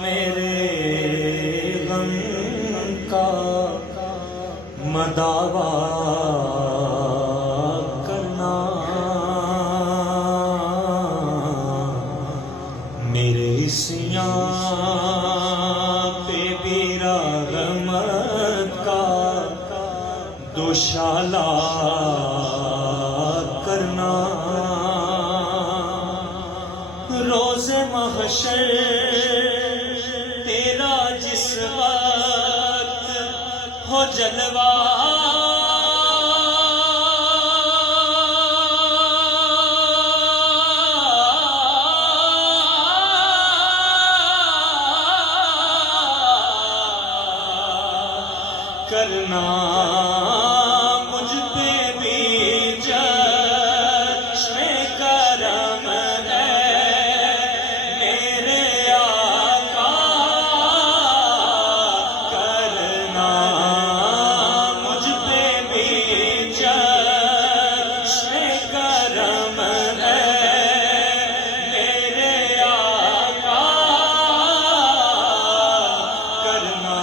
میرے غم کا مداوا کرنا، میرے سیاں پہ بھی رحمت کا دوشالہ کرنا، روز محشر تیرا جس وقت ہو جلوہ، کرنا مجھ پہ بھی چشم کرم ہے میرے آقا، کرنا مجھ پہ بھی چشم کرم ہے میرے آقا، کرنا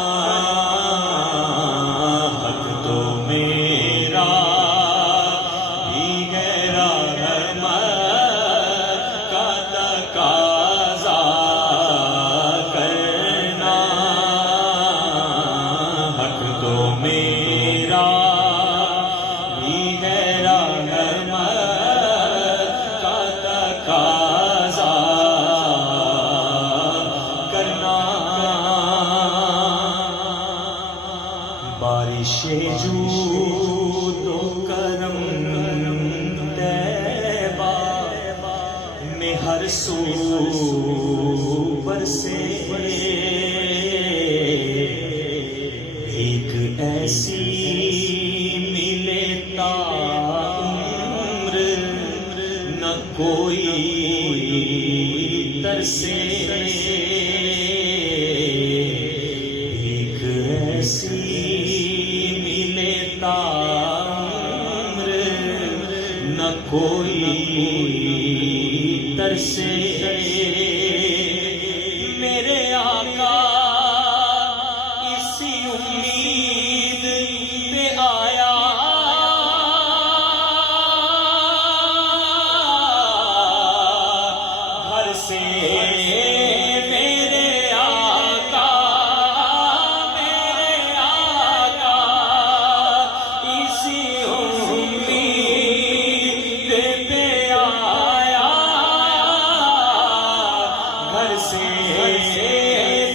بارش جود و کرم طیبہ میں ہر سو برسے، ایک ایسی ملے تا عمر نہ کوئی ترسے، ایک ایسی عمر نہ کوئی ترسے، میرے آقا اسی امید پہ آیا، گھر سے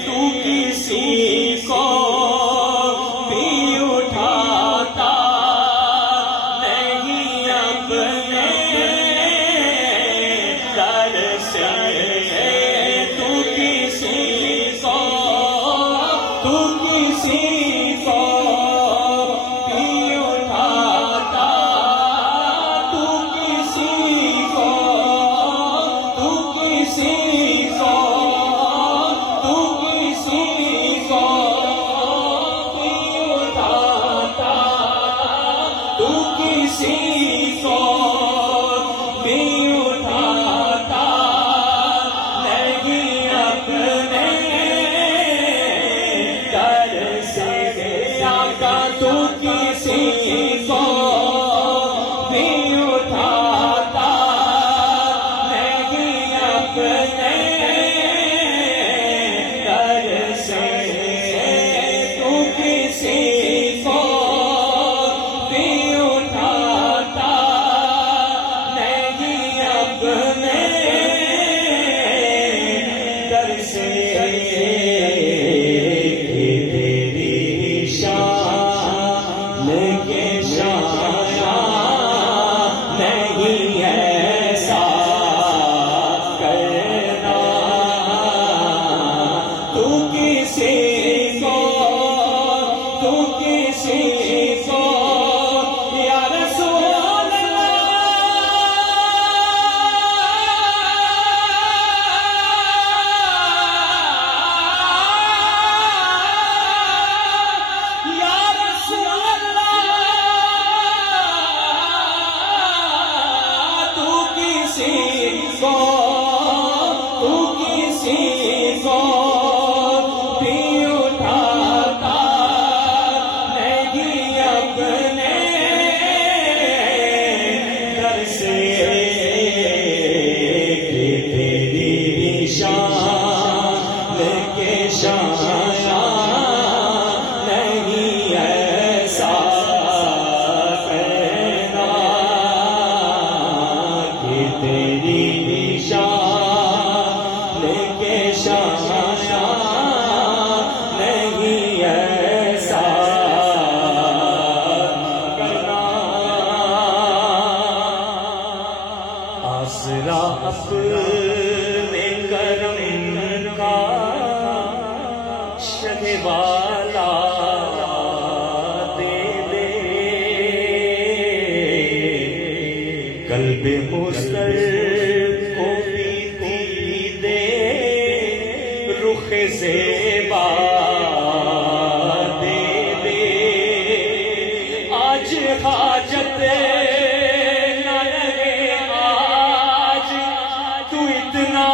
تو کسی کو بھی اٹھاتا نہیں اپنے در سے، تو کسی کو بھی اٹھاتا، تو کسی کو کسی کو بھی اٹھاتا، لیکن شایا نہیں ایسا کرنا، آسرا اپنے کرم کا شہوالا دے دے، قلب مضطر کو بھی دے، رخ زیبا دے دے، آج حاجت نہ لگے، آج تو اتنا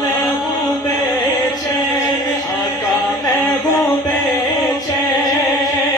میں ہوں بے چین، آقا میں ہوں بے